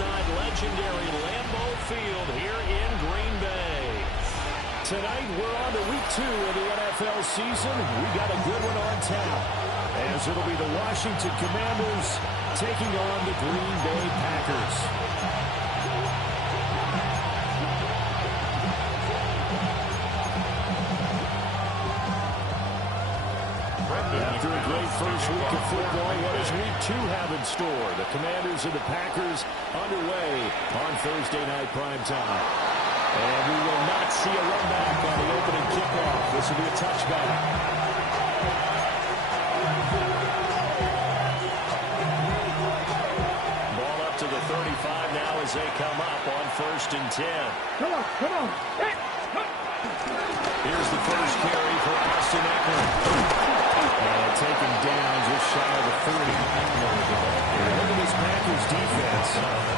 inside legendary Lambeau Field here in Green Bay. Tonight, we're on to week 2 of the NFL season. We got a good one on tap, as it'll be the Washington Commanders taking on the Green Bay Packers. After a great first week of football, what does week 2 have in store? The Commanders and the Packers underway on Thursday night primetime. And we will not see a run back on the opening kickoff. This will be a touchback. Ball up to the 35 now as they come up on 1st and 10. Come on. Hey. Here's the first carry for Austin Eckler. And taken down just shy of the 30. Look at this Packers defense.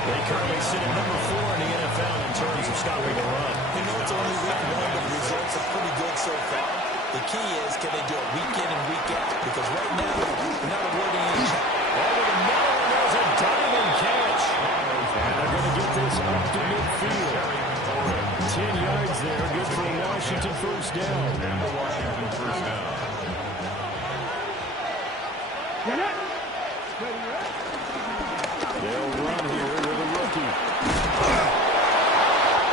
They currently sit at number 4 in the NFL in terms of stopping the run. You know, it's only week 1, but the results are pretty good so far. The key is, can they do it week in and week out? Because right now, they're not avoiding any check. Over the middle, and there's a diamond catch. And they're going to get this up to midfield. 10 yards there, good for a Washington first down. They'll run here with a rookie.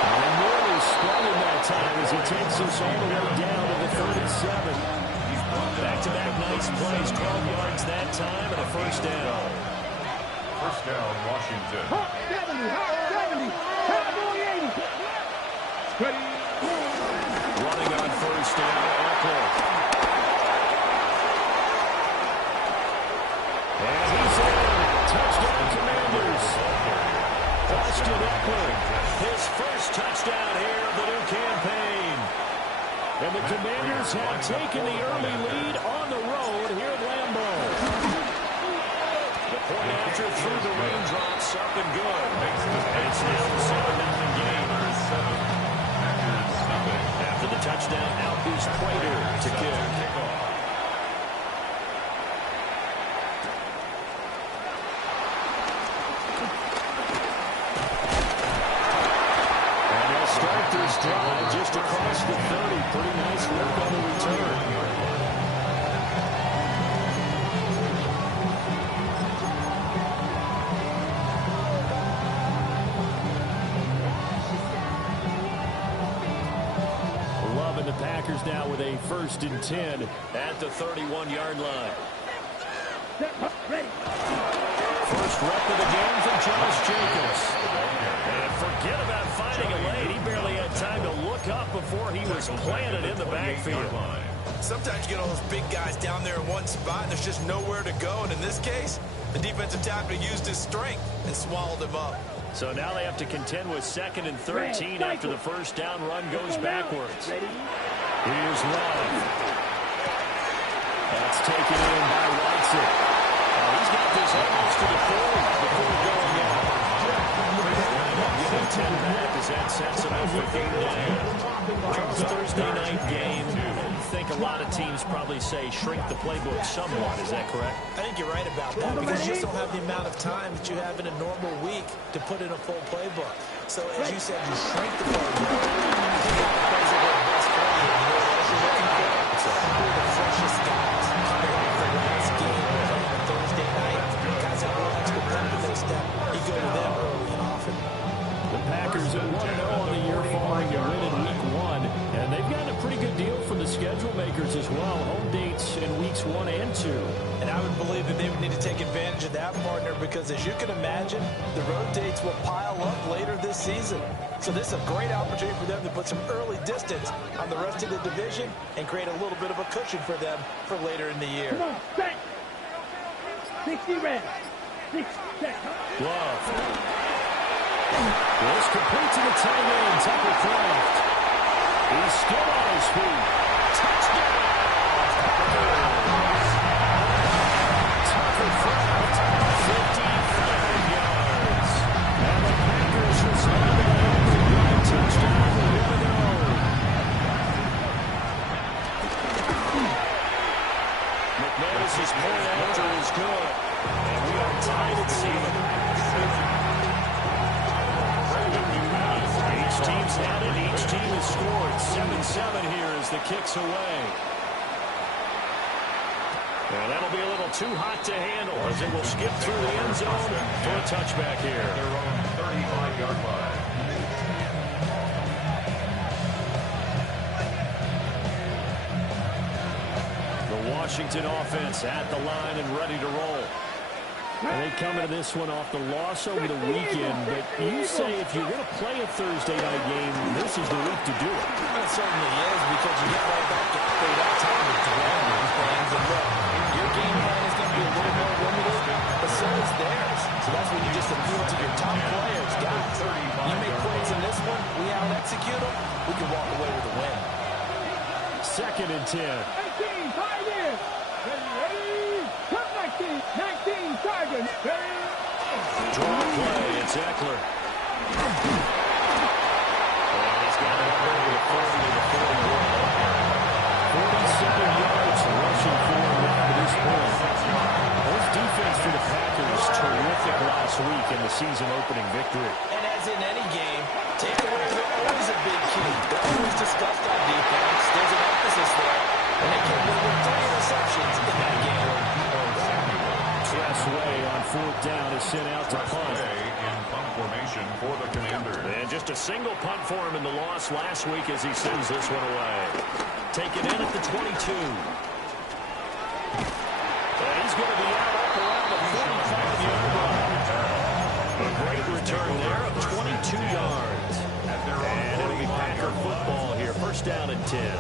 And nearly spun in that time as he takes us all the way down to the 37. Back-to-back nice plays, 12 yards that time, and a first down. First down, Washington. 70, 80. Running on first down, Eckler. And he's in. Touchdown, Commanders. Austin Eckler, his first touchdown here of the new campaign. And the Commanders have taken the early lead on the road here at Lambeau. The point after through the raindrops, up and good. And it's now a 7-0 game. After the touchdown, out is Prater to kick. Drive just across the 30. Pretty nice work on the return. Loving the Packers now with a 1st and 10 at the 31-yard line. First rep of the game for Josh Jacobs. And forget about finding a lane. He barely had time to look up before he was planted in the backfield. Sometimes you get all those big guys down there in one spot, and there's just nowhere to go. And in this case, the defensive tackle used his strength and swallowed him up. So now they have to contend with 2nd and 13 after the first down run goes backwards. Here's Love. That's taken in by Watson. He's got this almost to the 40 before going out. Give him 10 back as that sets him up for game day. Charles, Thursday night game. I think a lot of teams probably say shrink the playbook somewhat. Is that correct? I think you're right about that because you just don't have the amount of time that you have in a normal week to put in a full playbook. So as you said, you shrink the playbook. You take out the plays that work best for you. You know what else you're looking for? So who are the freshest guys coming off their last game on Thursday night? Guys that are extra competitive step. You go to them early and often. The Packers at 1-0 on the year following a win in week 1. And they've gotten a pretty good deal from the schedule makers as well. Home dates in weeks 1 and 2. And I would believe that they would need to take advantage of that, partner, because as you can imagine, the road dates will pile up later this season. So this is a great opportunity for them to put some early distance on the rest of the division and create a little bit of a cushion for them for later in the year. Come on, set. 60 red. 6 set. Love. This complete to the tight end, Tucker Kraft. He's still on his feet. Touchdown! Tucker Kraft, 55 yards. And the Packers respond to that. Touchdown, 1-0. McManus's point after is good. And we are tied at 7. at it. Each team has scored 7-7 here as the kick's away. And that'll be a little too hot to handle as it will skip through the end zone for a touchback here. Their own 35-yard line. The Washington offense at the line and ready to roll. And they come into this one off the loss over the weekend, but you say if you're going to play a Thursday night game, this is the week to do it. It certainly is, because you get right back to that time to dwell on these plans. And look, your game plan is going to be a little more limited, but so is theirs. So that's when you just appeal to your top players. Guys, you make plays in this one, we out-execute them, we can walk away with a win. 2nd and 10. 19, tied in. Ready, come 19, 19, Tigers. Draw play, it's Eckler. And he's got it over the 40 to the 41. 47 yards rushing for him now to this point. This defense for the Packers, terrific last week in the season-opening victory. And as in any game, takeaways are always a big key. They're always discussed on defense. There's an emphasis there. And they came away with 3 interceptions in that game. Tressway on 4th down is sent out to punt. In punt formation for the Commanders. And just a single punt for him in the loss last week as he sends this one away. Taken in at the 22. And he's going to be out up around the 45-yard line. A great return there of 22 yards. And it'll be Packer football here. 1st down and 10.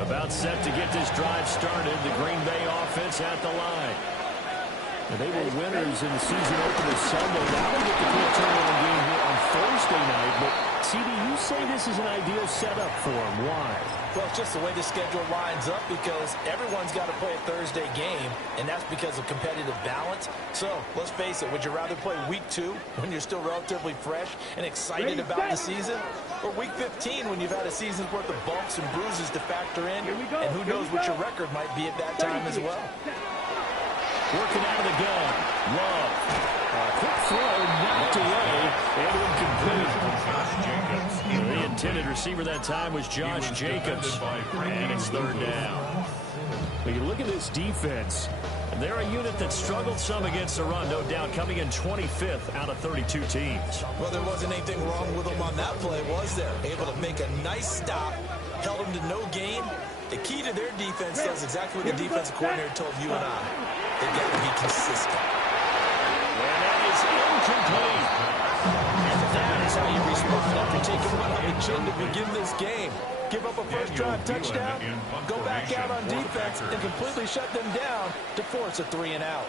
About set to get this drive started. The Green Bay offense at the line. And they were winners in the season opener Sunday. Now they get to play a turnaround game here on Thursday night. But, CD, you say this is an ideal setup for them. Why? Well, it's just the way the schedule lines up, because everyone's got to play a Thursday game, and that's because of competitive balance. So, let's face it, would you rather play week 2 when you're still relatively fresh and excited about the season, or week 15 when you've had a season's worth of bumps and bruises to factor in, and who knows what your record might be at that time as well. Working out of the gun. Love. Quick throw, knocked away, and incomplete. The intended receiver that time was Josh Jacobs. And it's 3rd down. When you look at this defense, they're a unit that struggled some against the run, no doubt, coming in 25th out of 32 teams. Well, there wasn't anything wrong with them on that play, was there? Able to make a nice stop, held them to no gain. The key to their defense does exactly what the defensive coordinator told you and I. They've got to be consistent. And that is incomplete. And that is how you respond after taking one on the chin to begin this game. Give up a first drive touchdown, go back out on defense, and completely shut them down to force a 3-and-out.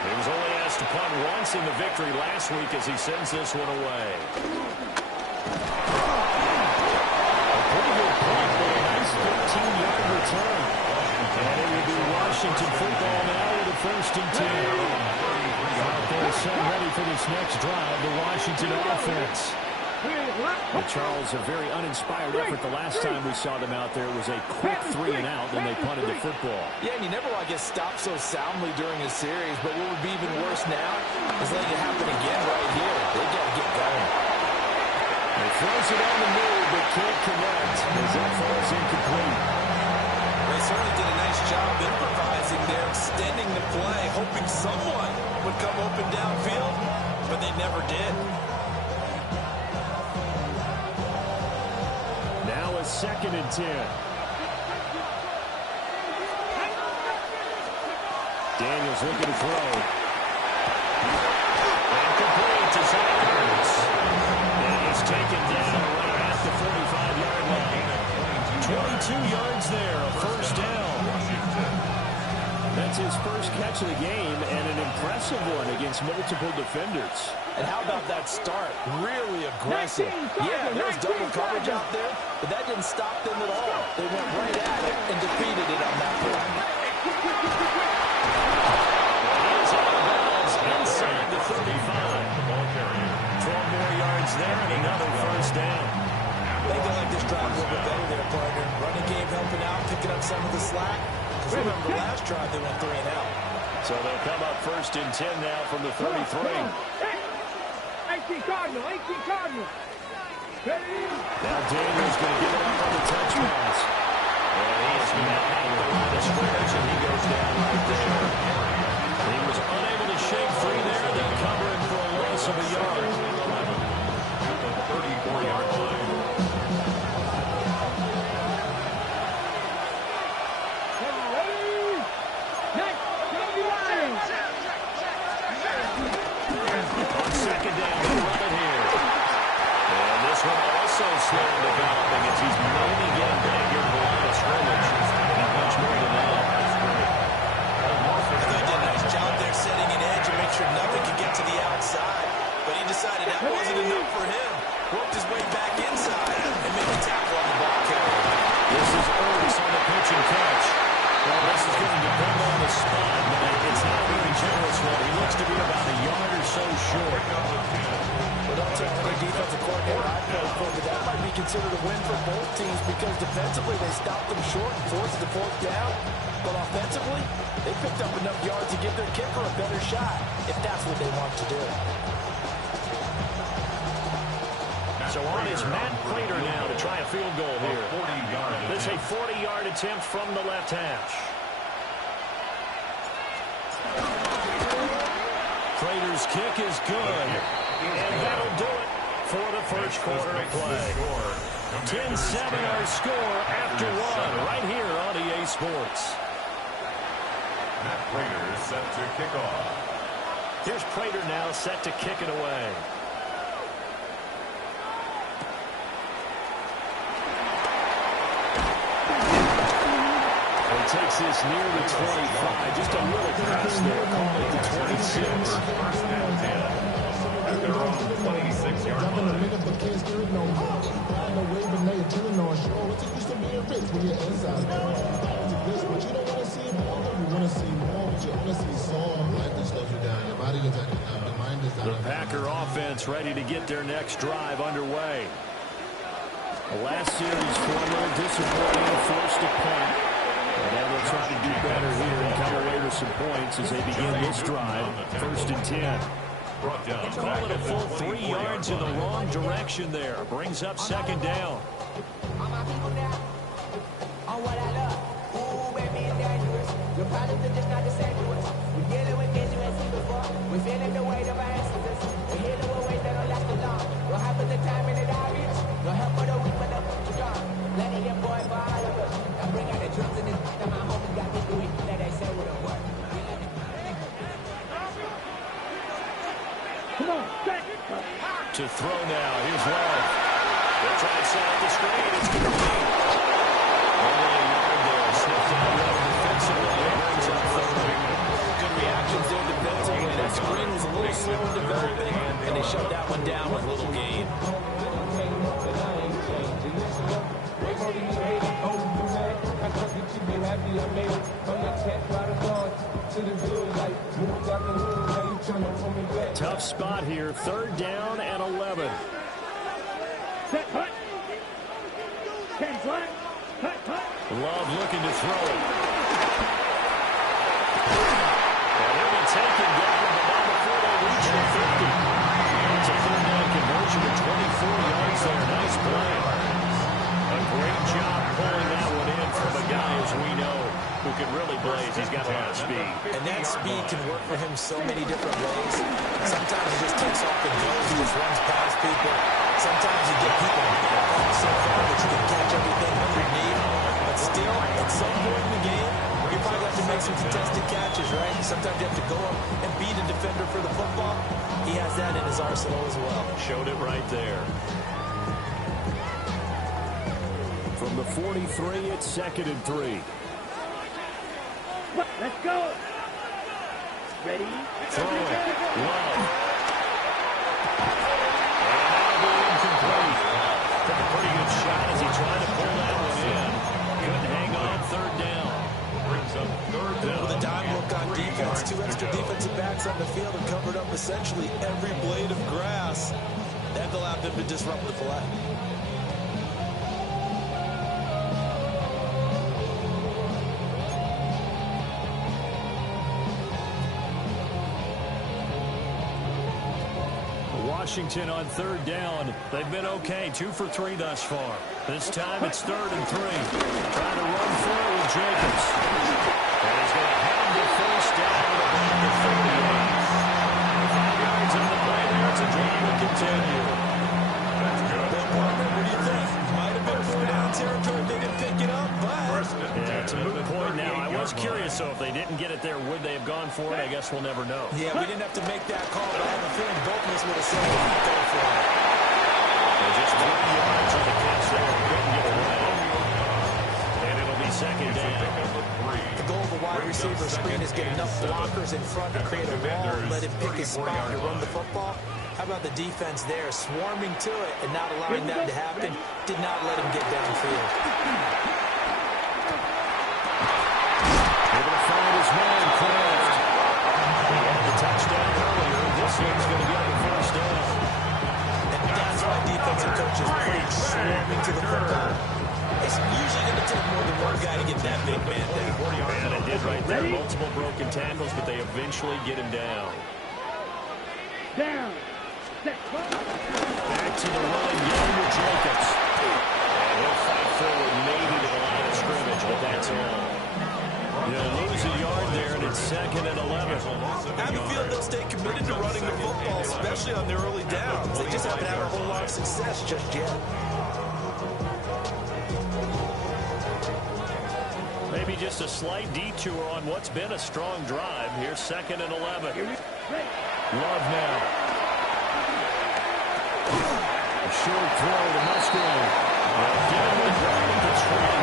He was only asked to punt once in the victory last week as he sends this one away. A pretty good punt, but a nice 13-yard return. And it will be Washington football now with a 1st and 10. Out there set ready for this next drive, the Washington offense. But Charles, a very uninspired effort the last time we saw them out there. It was a quick 3-and-out, then they punted the football. Yeah, and you never want to get stopped so soundly during a series, but what would be even worse now is letting it happen again right here. They got to get going. He throws it on the move, but can't connect as that falls incomplete. They certainly did a nice job improvising there, extending the play, hoping someone would come open downfield, but they never did. Now a 2nd and 10. Daniels looking to throw. And complete to Zach. And he's taken down right at the 45-yard line. 22 yards there, a 1st down. That's his first catch of the game, and an impressive one against multiple defenders. And how about that start? Really aggressive. Yeah, there was double coverage out there, but that didn't stop them at all. They went right at it and defeated it on that play. He is out of bounds inside the 35. 12 more yards So they'll come up first and 10 now from the 33. 18 Cardinal, 18 Cardinal. Ready? Now Daniel's going to give it up on the touch pass. And he is now at the line of scrimmage, and he goes down right there. He was unable to shake free there. They'll cover him for a loss of a yard. At the 34-yard line. On second down, he'll run it here. And this one also slow developing as he's maybe getting back here to the line of scrimmage. Not much more than that. He did a nice job there setting an edge and make sure nothing could get to the outside. But he decided that wasn't enough for him. Worked his way back inside and made a tackle on the ball carrier. This is Ernst on the pitch and catch. Well, this is going to depend on the spot, but it's not a very generous one. He looks to be about a yard or so short. Well, don't tell any defensive coordinator I played for, but that might be considered a win for both teams because defensively they stopped them short and forced the fourth down. But offensively, they picked up enough yards to give their kicker a better shot if that's what they want to do. So on is Matt Prater now to try a field goal here. This is a 40-yard attempt from the left hash. Prater's kick is good. And that'll do it for the first quarter of play. 10-7 our score after one right here on EA Sports. Matt Prater set to kick off. Here's Prater now set to kick it away. Takes this near the 25. Just a little pass there. Call it the 26. First and 10. At their own 26-yard line. The Packer offense ready to get their next drive underway. The last series for a little disappointing, forced a punt. And now they'll try to do better here and come away with some points as they begin this drive. First and 10. Call it a full 3 yards in the wrong direction there. Brings up second down. To throw now. Here's Love. They'll try to set up the screen. It's complete. Only a yard there. Slipped out well defensively. Brings up third. Good reactions there defensively. That screen was a little slow in developing, and they shut that one down with little gain. Tough spot here. Third down and 11. Set, hut. 10 flat. Hut, hut. Love looking to throw it. And he'll be taken down the ball before they reach the 50. It's a third down conversion of 24 yards there. Nice play. A great job pulling that one in from a guy, as we know, who can really blaze. He's got a lot of speed. And that speed can work for him so many different ways. Sometimes he just takes off and goes. He just runs past people. Sometimes you get people back off so far that you can catch everything underneath. But still, at some point in the game, you probably have to make some contested catches, right? Sometimes you have to go up and beat a defender for the football. He has that in his arsenal as well. Showed it right there. From the 43, it's 2nd and 3. Let's go. Ready? Throw it. Love. And that'll be incomplete. Took a pretty good shot as he tried to pull that one in. Couldn't hang on third down. Brings up third down. With a dime look on defense, 2 extra defensive backs on the field and covered up essentially every blade of grass. That allowed them to disrupt the play. Washington on third down. They've been okay, 2 for 3 thus far. This time it's 3rd and 3. Trying to run for it with Jacobs. And he's going to have the first down about the 38. 5 yards on the play there. It's a drive to continue. That's good. Well, partner, what do you think? Might have been 4 down territory if they didn't pick it up, but... Yeah, it's a moot point now. I was curious, so if they didn't get it there, would they have gone for it? I guess we'll never know. Yeah, we didn't have to make that call, but I have a feeling both of us would have said, go for it. They're just 3 yards on the catch there. Couldn't get away. And it'll be 2nd down. The goal of a wide receiver screen is get enough blockers in front to create a wall and let him pick his spot to run the football. How about the defense there, swarming to it and not allowing that to happen? Did not let him get downfield. They're going to find his man, Kraft. He had the touchdown earlier. This one's going to get the first down. And that's why defensive coaches preach swarming to the football. It's usually going to take more than one guy to get that big man down. And they did right there. Multiple broken tackles, but they eventually get him down. Down. Back to the run, Young with Jacobs. And he'll fight forward maybe to the line of scrimmage, but that's all. They'll lose a yard there, and it's 2nd and 11. I have a feeling they'll stay committed to running the football, especially on their early downs. They just haven't had a whole lot of success just yet. Maybe just a slight detour on what's been a strong drive. Here's 2nd and 11. Love now. A short throw to Musgrave. Again with ground control.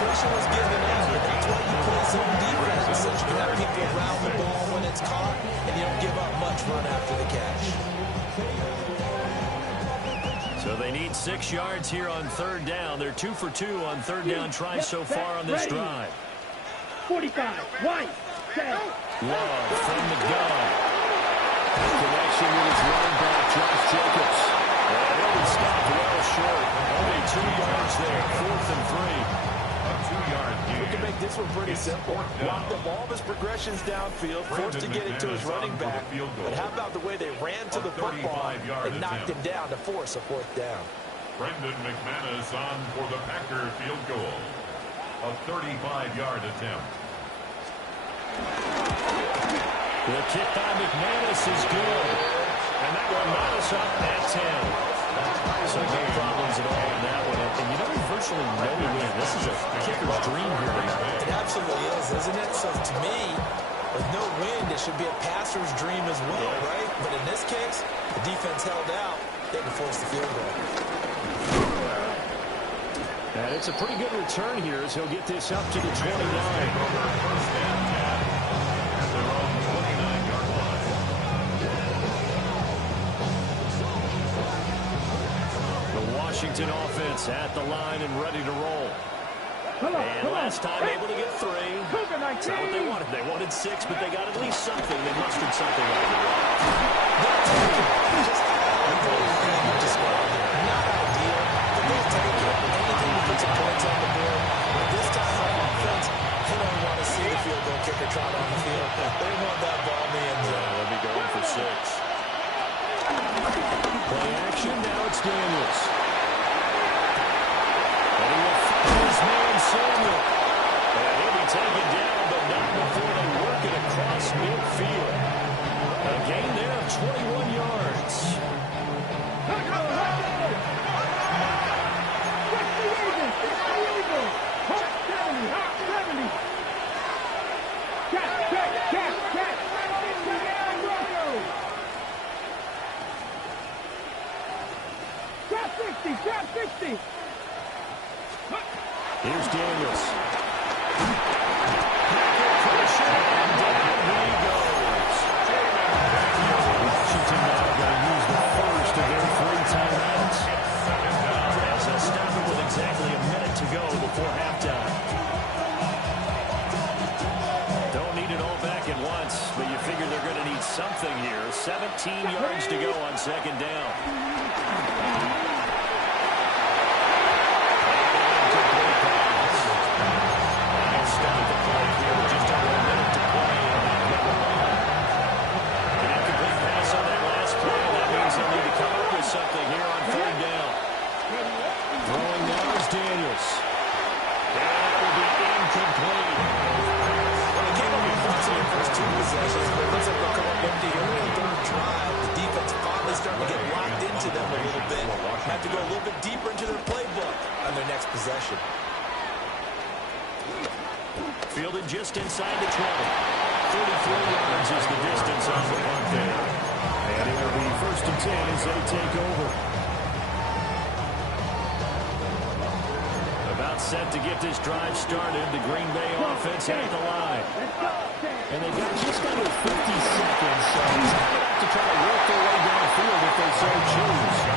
Pressure was given up, but that's why you play zone defense, so you can have people around the ball when it's caught, and you don't give up much run after the catch. So they need 6 yards here on 3rd down. They're 2 for 2 on 3rd down tries so far on this drive. 45, White, set. Love from the gun. The connection with his running back, Josh Jacobs. And he'll be stopped well short. Only 2 yards there, 4th and 3. We can make this one pretty simple. Walk the ball of his progressions downfield, forced to get it to his running back. But how about the way they ran to the football and knocked him down to force a 4th down? Brendan McManus on for the Packer field goal. A 35-yard attempt. The kick by McManus is good. And that one got us up at 10. So no problems at all in that one. And you know, virtually no win. This is a kicker's dream here tonight. It absolutely is, isn't it? So to me, with no wind, it should be a passer's dream as well, right? But in this case, the defense held out. They had to force the field goal. And it's a pretty good return here as he'll get this up to the 29. Washington offense at the line and ready to roll. And last time able to get 3. That's not what they wanted. They wanted 6, but they got at least something. They mustered something out of it. Just everything you described there. Not ideal, but they'll take it. Anything to put some points on the board. But this time on offense, they don't want to see the field goal kicker trot on the field. They want that ball in the end zone. They'll be going for 6. Play action. Now it's Daniels. And he will find his man Samuel. And he'll be taken down, but not before they work it across midfield. A gain there of 21 yards. Trap 60. Here's Daniels. Pressure, and down he goes. Washington now going to use the first of their 3 timeouts. As they'll stop it with exactly a minute to go before halftime. Don't need it all back at once, but you figure they're going to need something here. 17 yards to go on 2nd down. Fielded just inside the 20. 33 yards is the distance on the punt there. And it will be 1st and 10 as they take over. About set to get this drive started. The Green Bay offense at the line. And they've got just under 50 seconds, so he's going to have to try to work their way downfield if they so choose.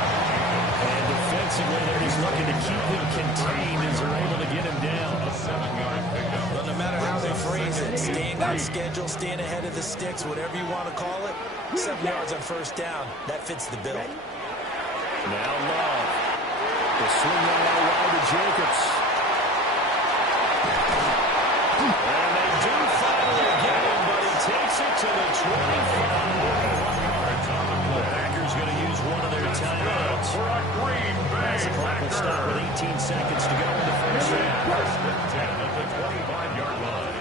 And defensively, they're just looking to keep him contained as they're able to get him down. A 7-yard pickup. Well, no matter how they phrase it, staying on schedule, staying ahead of the sticks, whatever you want to call it, 7 yards on 1st down, that fits the bill. Now Love. The swing on out wide to Jacobs. And they do finally get him, but he takes it to the 25. The Packers going to use one of their timeouts. As the clock will stop with 18 seconds to go in the first half. 1st and 10 at the 25-yard line.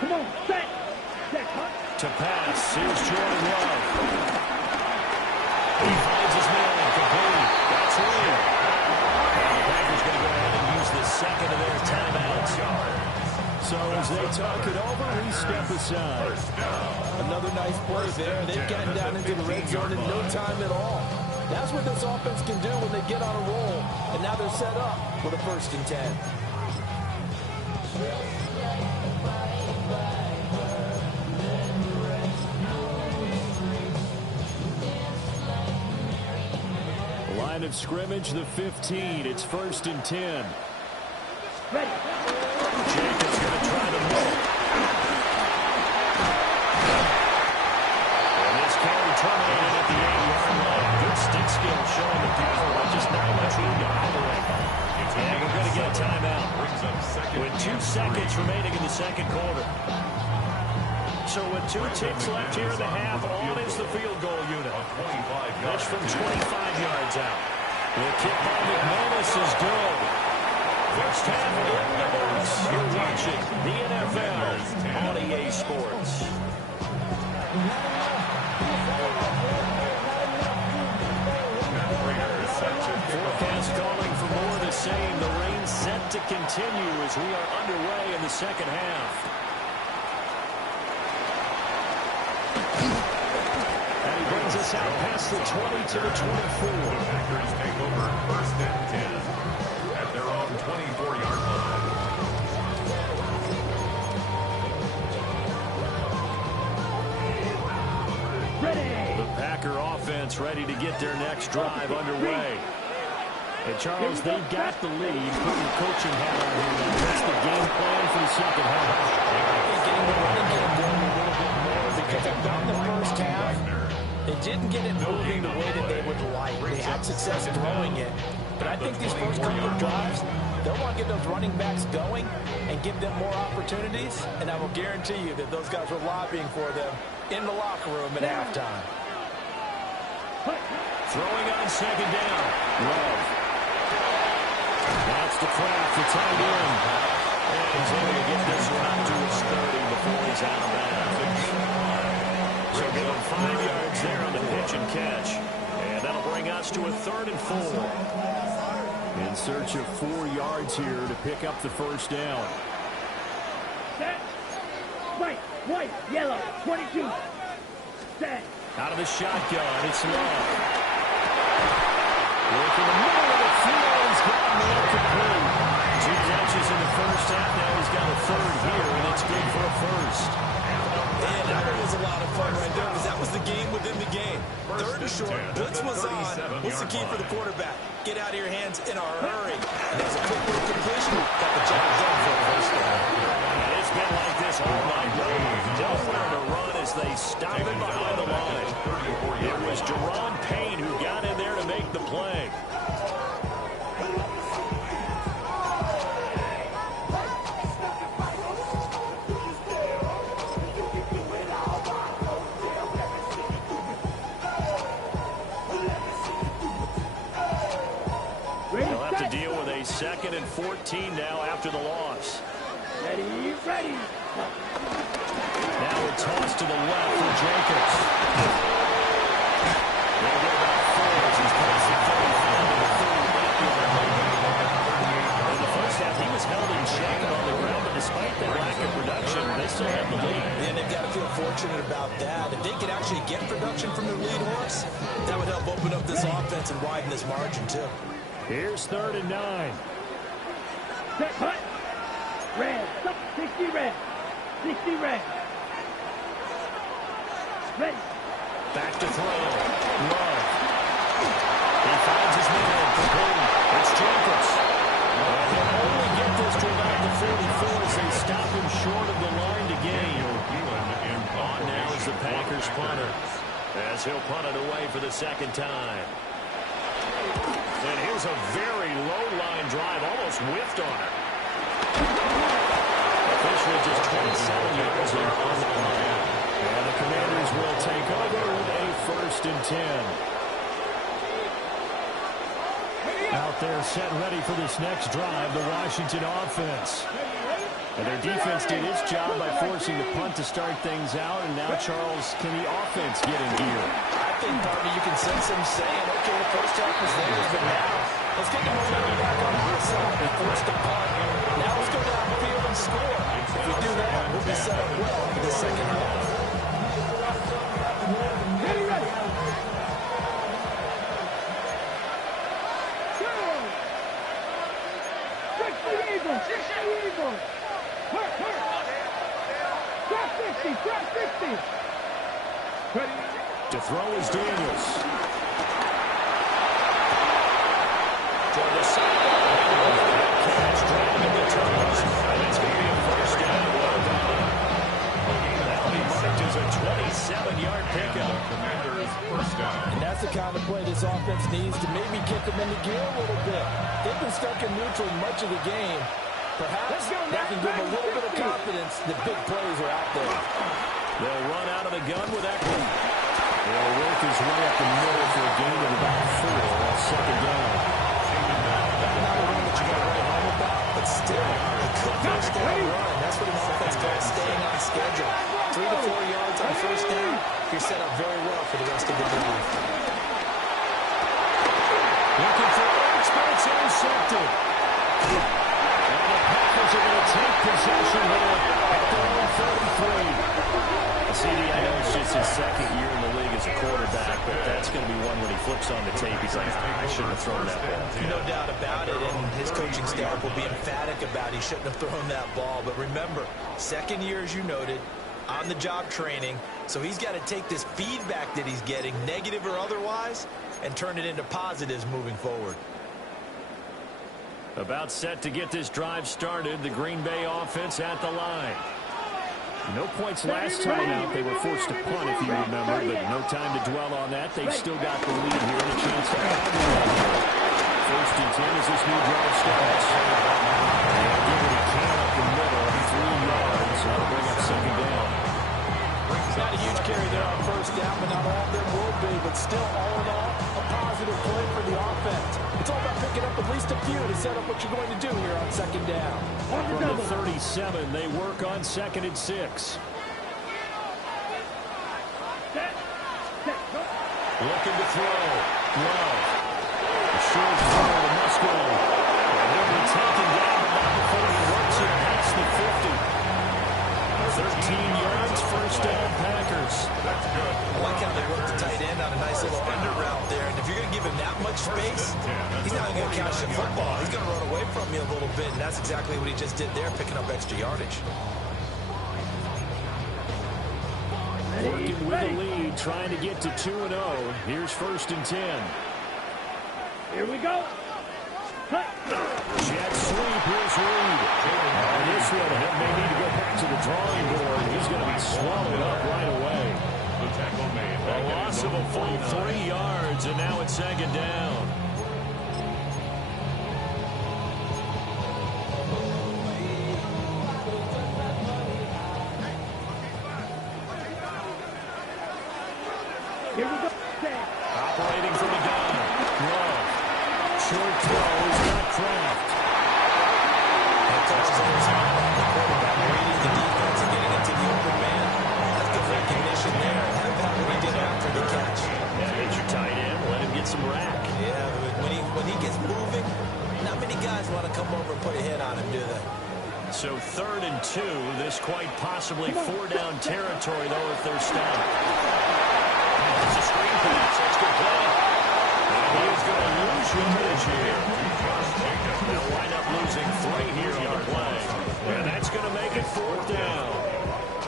Come on, set. Set, huh? To pass, here's Jordan Love. He finds his man, complete. That's Reed. And the Packers going to go ahead and use the second of their timeouts. So as they talk it over, we step aside. Another nice play there. They've gotten down into the red zone in no time at all. That's what this offense can do when they get on a roll. And now they're set up for the 1st and 10. Line of scrimmage, the 15. It's 1st and 10. Ready. Jacobs going to try to move. And this carry terminated at the 8-yard line. Good stick skill showing the power, but just not much room to operate. And we're going to get a timeout. With 2 seconds remaining in the second quarter. So with 2 ticks left here in the half, on is the field goal unit. That's from 25 yards out. The kick by McManus is good. First half in the books. You're watching the NFL on EA Sports. Forecast calling for more of the same. The rain set to continue as we are underway in the second half. And he brings us out past the 20 to the 24. Packers take over 1st and 10 at their own 24-yard line. Ready. The Packer offense ready to get their next drive underway. And Charles, they've got the lead. Put your coaching hat on here. What's the game plan for the second half? Getting the running game going a little bit more because they've done the 1st half. They didn't get it moving the way that they would like. They had success throwing it. But I think these first couple of drives, they'll want to get those running backs going and give them more opportunities. And I will guarantee you that those guys were lobbying for them in the locker room at halftime. Throwing on 2nd down. Love. That's the Kraft, the tight end. And he's able to get this one out to his 30 before he's out of bounds. So give him 5 yards there on the pitch and catch. And that'll bring us to a 3rd and 4. In search of 4 yards here to pick up the 1st down. Set. Right, white, yellow, 22. Set. Out of the shotgun, it's Love. Look in the middle of the field, he's got the incomplete. 2 catches in the first half, now he's got a 3rd here, and it's good for a 1st. And that was a lot of fun right there because that was the game within the game. 3rd and short, blitz was on. What's the key for the quarterback? Get out of your hands in a hurry. And there's a quick little completion. Got the job done for a 1st down. And it's been like this all night long. Nowhere to run as they stop him behind the line. It was Jerron Payne who got in there to make the play. They'll have to deal with a 2nd and 14 now after the loss. Ready, ready. Now a toss to the left for Jacobs. They'll get about 4 as he's past the 35 to the 38-yard line. In the first half, he was held in check on the ground still have the lead. And they've got to feel fortunate about that. If they could actually get production from their lead horse, that would help open up this offense and widen this margin, too. Here's 3rd and 9. Set, hut. Red. 60 red. 60 red. Ready. Back to throw. Love. He finds his man. Complete. It's Jacobs. Well, they'll only get this to about the 44 as they stop him short of the line to gain. On now is the Packers punter, as he'll punt it away for the 2nd time. And here's a very low line drive, almost whiffed on it. Officially just 27 yards on the line. And the Commanders will take over with a 1st and 10. Out there set ready for this next drive, the Washington offense. And their defense did its job by forcing the punt to start things out. And now, Charles, can the offense get in gear? I think, partner, you can sense them saying, okay, the first half was theirs, but now let's get the momentum back on our side. We forced the punt. Now let's go down the field and score. If we do that, we'll be set up well for the second half. Ready, ready. Go. 60 Eagles. 60 Eagles. Hurt, hurt. Drop 60. Drop 60. Ready. To throw is Daniels. For the sideline. Catch, driving the turnovers. And it's going to be a 1st down. Well done. That'll be marked as a 27-yard pickup. Commanders 1st down. And that's the kind of play this offense needs to maybe kick them into gear a little bit. They've been stuck in neutral much of the game. Perhaps that can give them a little bit of confidence that big plays are out there. They'll run out of the gun with Eckler. They'll work his way up the middle for a gain of about 4 on 2nd down. Not a run that you got to write home about, but still, a good 1st down run. That's what an offense calls staying on schedule. 3 to 4 yards on 1st down, you're set up very well for the rest of the game. Looking for Ertz, but it's intercepted. And the Packers are going to take possession here at their own 33. CD, I know it's just his 2nd year in the league as a quarterback, but that's going to be one when he flips on the tape. He's like, I shouldn't have thrown that ball. No doubt about it, and his coaching staff will be emphatic about he shouldn't have thrown that ball. But remember, 2nd year, as you noted, on-the-job training, so he's got to take this feedback that he's getting, negative or otherwise, and turn it into positives moving forward. About set to get this drive started, the Green Bay offense at the line. No points last time out. They were forced to punt, if you remember, but no time to dwell on that. They've still got the lead here and a chance to add to that. 1st and 10 as this new drive starts. And give it a can up the middle, 3 yards. That'll bring up 2nd down. It's not a huge carry there on 1st down, but not all of them will be. But still, all in all, a positive play for the offense. It's all about picking up at least a few to set up what you're going to do here on 2nd down. From the 37, they work on 2nd and 6. Looking to throw. Love. A short throw to Musgrave. And he'll be taken down about before he works it past the 50. 13 yards, 1st down, Packers. That's good. I like how they work the tight end on a nice little under route there. And if you're going to give him that much space, he's not going to catch the football. He's going to run away from you a little bit, and that's exactly what he just did there, picking up extra yardage. Working with a lead, trying to get to 2-0. Here's 1st and 10. Here we go. Jet sweep, here's Reed. And this one, he may need to go back to the drawing board. He's going to be swallowed up right away. The tackle made. A loss of a full 3 yards, and now it's 2nd down. Here we go. Operating from the gun. Love. Short throw. He's got Kraft. Head coach is always hard on the quarterback, reading the defense and getting into the open man. That's good recognition there. How about what he did after the catch? Yeah, get your tight end. Let him get some rack. Yeah, when he gets moving, not many guys want to come over and put a hit on him, do they? So 3rd 3rd and 2. This quite possibly 4-down territory, though, if they're stopped. It's a screen pass. That's good play. And he's going to lose yardage here. They'll wind up losing 3 here on the play. And that's going to make it 4th down.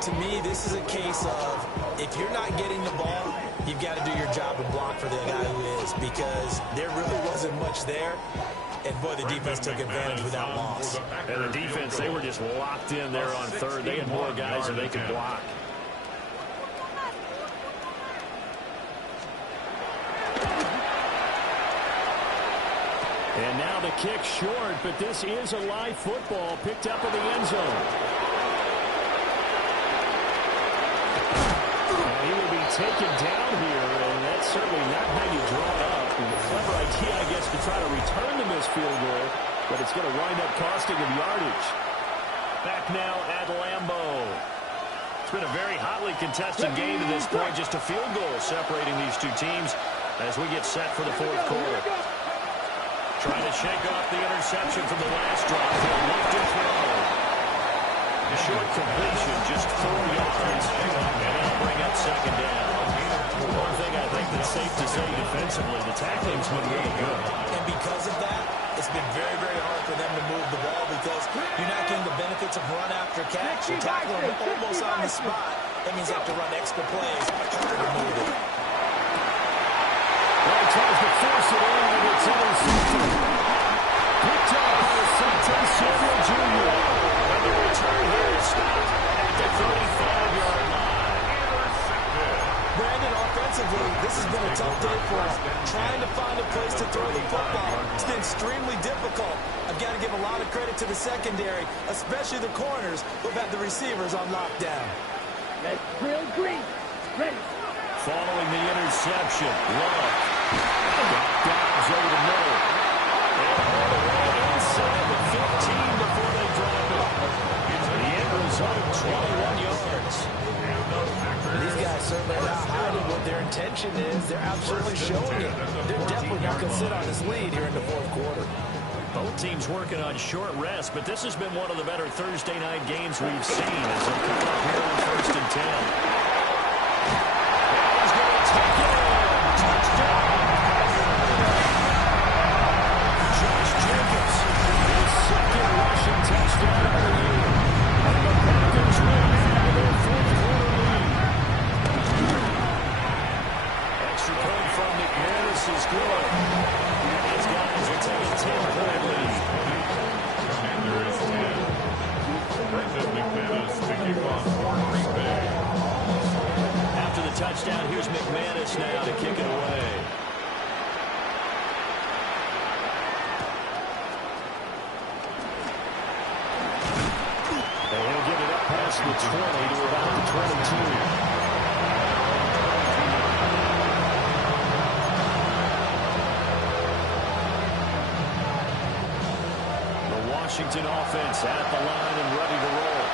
To me, this is a case of if you're not getting the ball, you've got to do your job and block for the guy who is, because there really wasn't much there. And, boy, the defense took advantage with that loss. And the defense, they were just locked in there on 3rd. They had more guys than they could block. And now the kick short, but this is a live football picked up in the end zone. And he will be taken down here, and that's certainly not how you draw it up. Clever idea, I guess, to try to return the missed field goal, but it's going to wind up costing him yardage. Back now at Lambeau. It's been a very hotly contested game to this point, just a field goal separating these two teams as we get set for the 4th quarter. Trying to shake off the interception from the last drive. He'll lift and throw. A short completion, just 4 yards, and that'll bring up 2nd down. One thing I think that's safe to say defensively, the tackling's been really good. And because of that, it's been very, very hard for them to move the ball because you're not getting the benefits of run after catch. You're tackling them almost on the spot. That means you have to run extra plays, harder to move it. Well, he tries to force it in, and it's intercepted. Picked up by Asante Samuel Jr. And the return here is stopped at the 35-yard line. Brandon, offensively, this has been a tough day for us. Trying to find a place to throw the football. It's been extremely difficult. I've got to give a lot of credit to the secondary, especially the corners who've had the receivers on lockdown. Let's drill green. Ready. Following the interception, Love. Downs over the middle. And all the way inside the 15 before they drop it. The end result, 21 yards. These guys certainly are not hiding what their intention is. They're absolutely showing it. They're definitely not going to sit on this lead here in the 4th quarter. Both teams working on short rest, but this has been one of the better Thursday night games we've seen as they come up here on 1st and 10. He's going to take it in. Touchdown. Josh Jacobs, his 2nd rushing touchdown of the year. And the Packers will have their 4th quarter lead. Extra point from McManus is good. And these guys will take a 10-point lead. And there is 10. Brendan McManus to kick off for Green Bay. After the touchdown, here's McManus now to kick it away. And he'll get it up past the 20 to about the 22. Washington offense at the line and ready to roll.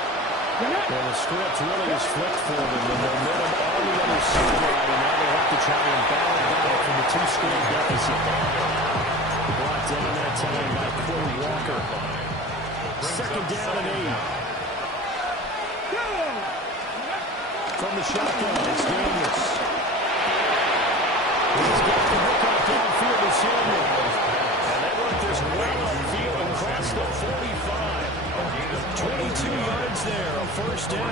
Well, the script really is flipped for them. The momentum on the other sideline, and now they have to try and battle back from the 2-score deficit. Brought down that time by Quinn Walker. 2nd down and 8. From the shotgun, it's Daniels. He's got the hook out downfield to Samuel. And they want this well upfield across the 45. 22 yards there, a 1st down.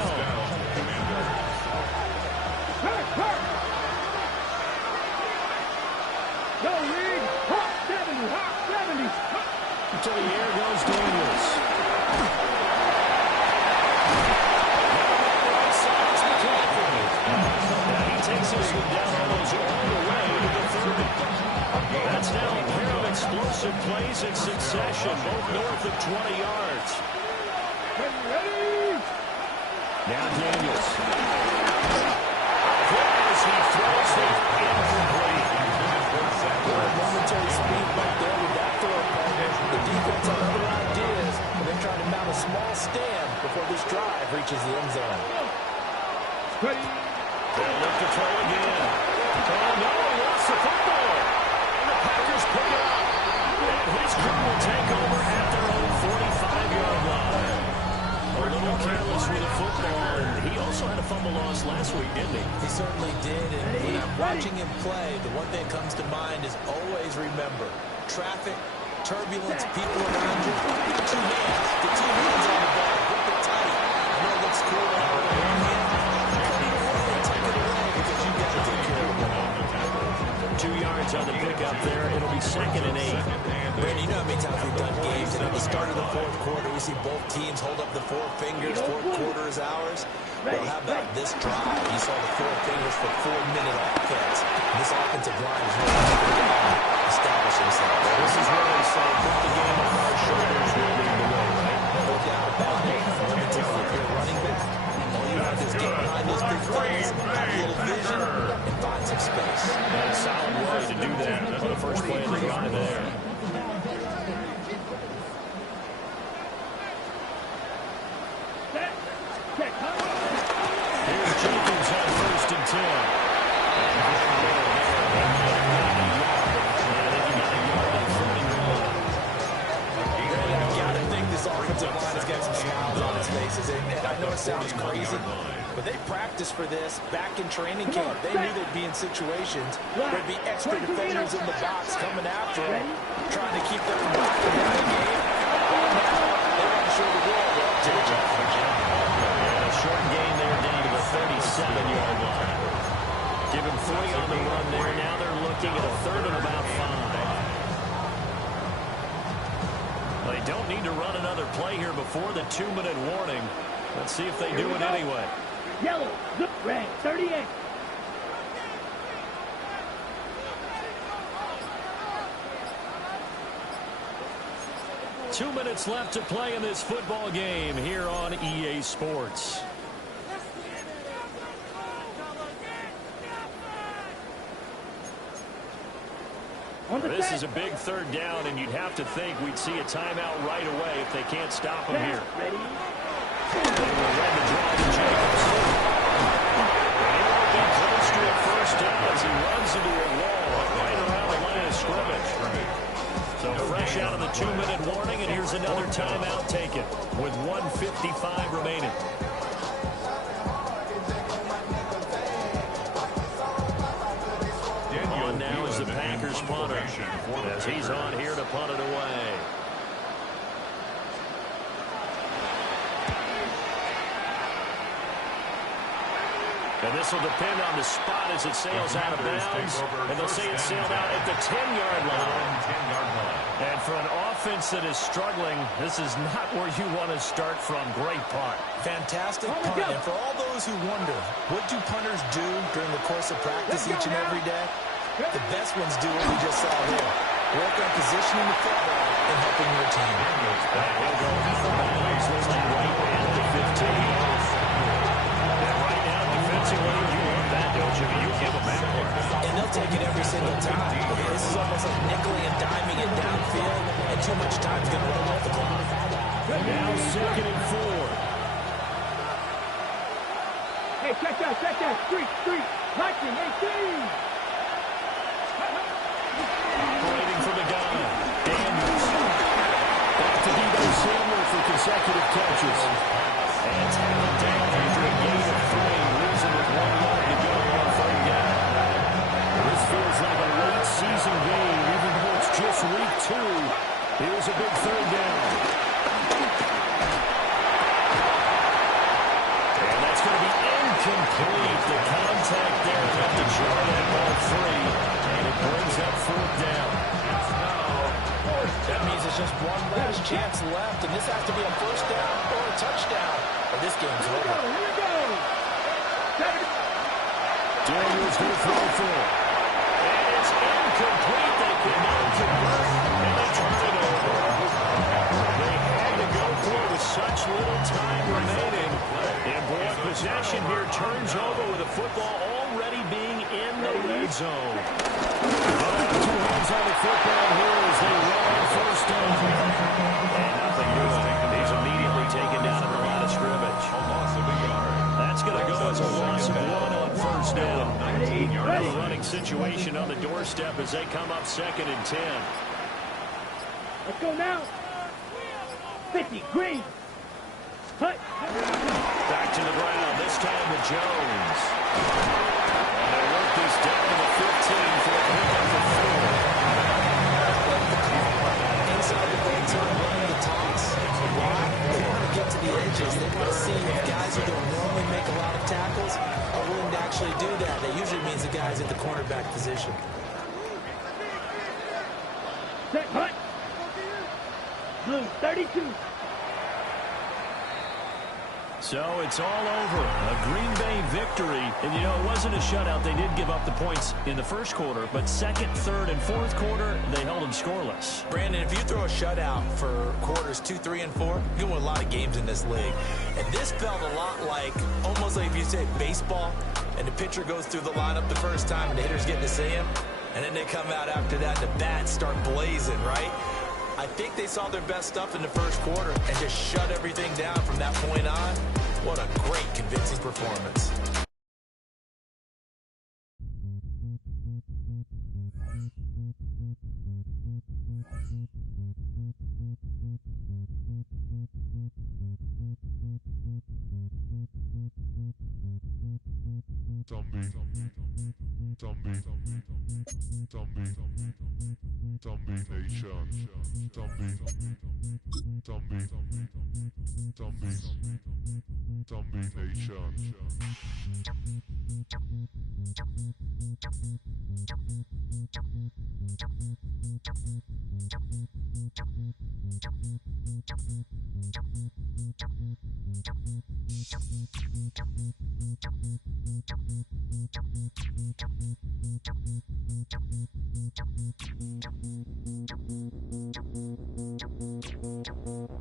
Go, Reed. Hot 70, hot 70. To the air goes Daniels. Now he takes this one down almost all the way to the 30. That's now a pair of explosive plays in succession, both north of 20 yards. Ready? Now Daniels. As he throws it incomplete. Momentary speed right there with that throw. The defense had other ideas, and they're trying to mount a small stand before this drive reaches the end zone. Ready? They'll look to throw again. Oh, no, he lost the football. And the Packers pick it up. And his crew will take over at their own 45-yard line. A little careless with the football. He also had a fumble loss last week, didn't he? He certainly did. And when I'm watching him play, the one thing that comes to mind is always remember, traffic, turbulence, people around you, two hands. The two hands on the ball. Grip it tight. I know it looks cool to have it in one hand. Put it away. Take it away because you've got to take care of the ball. 2 yards on the pickup there. It'll be 2nd and 8. Brandon, you know how many times we've done games, and at the start of the fourth quarter, we see both teams hold up the four fingers, fourth quarter is ours. Well, how about this drive? You saw the four fingers for 4-minute offense. This offensive line is really establish himself. This is where they say, put the game on our shoulders, we'll lead the way, right? No doubt about it. Let me tell you, if you're running back, all you have is get behind those big fellas, have a little vision, and find some space. And a solid way to do that for the first play of the drive there. Here's Jenkins on 1st and 10. Offensive line has got some smiles on its faces, and I know it sounds crazy, but they practiced for this back in training camp. They knew they'd be in situations where there'd be extra defenders in the box coming after them, trying to keep them from blocking out the game. Well, now they want to show the world to the challenge. A short gain there down to the 37-yard line. Give him 3 on the run there. Now they're looking at a 3rd and about 5. They don't need to run another play here before the 2-minute warning. Let's see if they do it anyway. Yellow, red, 38. Two minutes left to play in this football game here on EA Sports. This is a big 3rd down, and you'd have to think we'd see a timeout right away if they can't stop him here. They will run the draw to Jacobs. And he won't be close to a 1st down as he runs into a wall right around the line of scrimmage. So fresh out of the 2-minute warning, and here's another timeout taken with 1:55 remaining. On now is the Packers punter as he's on here to punt it away. And this will depend on the spot as it sails out of bounds. And they'll say it sailed out at the 10-yard line. And for an offense that is struggling, this is not where you want to start from. Great punt. Fantastic punt. And for all those who wonder, what do punters do during the course of practice each and every day? The best ones do what we just saw here. Work on positioning the football and helping your team. He'll go out of bounds. Looks like right at the 15. And right now, defensively, you want that, don't you? You give them that part. And they'll take it every single time. This is almost like nickeling and diming it downfield, and too much time's going to run off the clock. Now 2nd and 4. Hey, check that. Street. Lightning, 18. Operating from the gun. Daniels. Back to Debo Samuel for consecutive catches. And taken down after a gain of 3. Losing with 1 yard to go on 3rd down. This feels like a late season game, even though it's just week 2. Here's a big 3rd down. And that's going to be incomplete. The contact there enough to jar that ball free. And it brings up 4th down. That means it's just one last chance left, and this has to be a 1st down or a touchdown, or this game's over. Here we go. Daniels going to throw for it. And it's incomplete. They could not convert, and they turn it over. They had to go for it with such little time remaining. And boy, possession here turns over with the football already being in the red zone. 2 hands on the football here as they run 1st down. And nothing doing. He's immediately taken down at the line of scrimmage. A loss of a yard. That's going to go as a loss of 1 on 1st down. Another running situation on the doorstep as they come up 2nd and 10. Let's go now. 50, green. Back to the ground, this time with Jones. And they work this down to the 15 for a pickup of 4. Inside the red zone, running the toss. Why? They want to get to the edges. They want to see if guys who don't normally make a lot of tackles are willing to actually do that. That usually means the guys at the cornerback position. Set, hut. Blue, 32. So it's all over. A Green Bay victory. And, you know, it wasn't a shutout. They did give up the points in the first quarter. But second, third, and fourth quarter, they held them scoreless. Brandon, if you throw a shutout for quarters 2, 3, and 4, you win a lot of games in this league. And this felt a lot like, almost like if you say baseball, and the pitcher goes through the lineup the first time, and the hitters get to see him, and then they come out after that, and the bats start blazing, right? I think they saw their best stuff in the first quarter and just shut everything down from that point on. What a great, convincing performance. Zombie.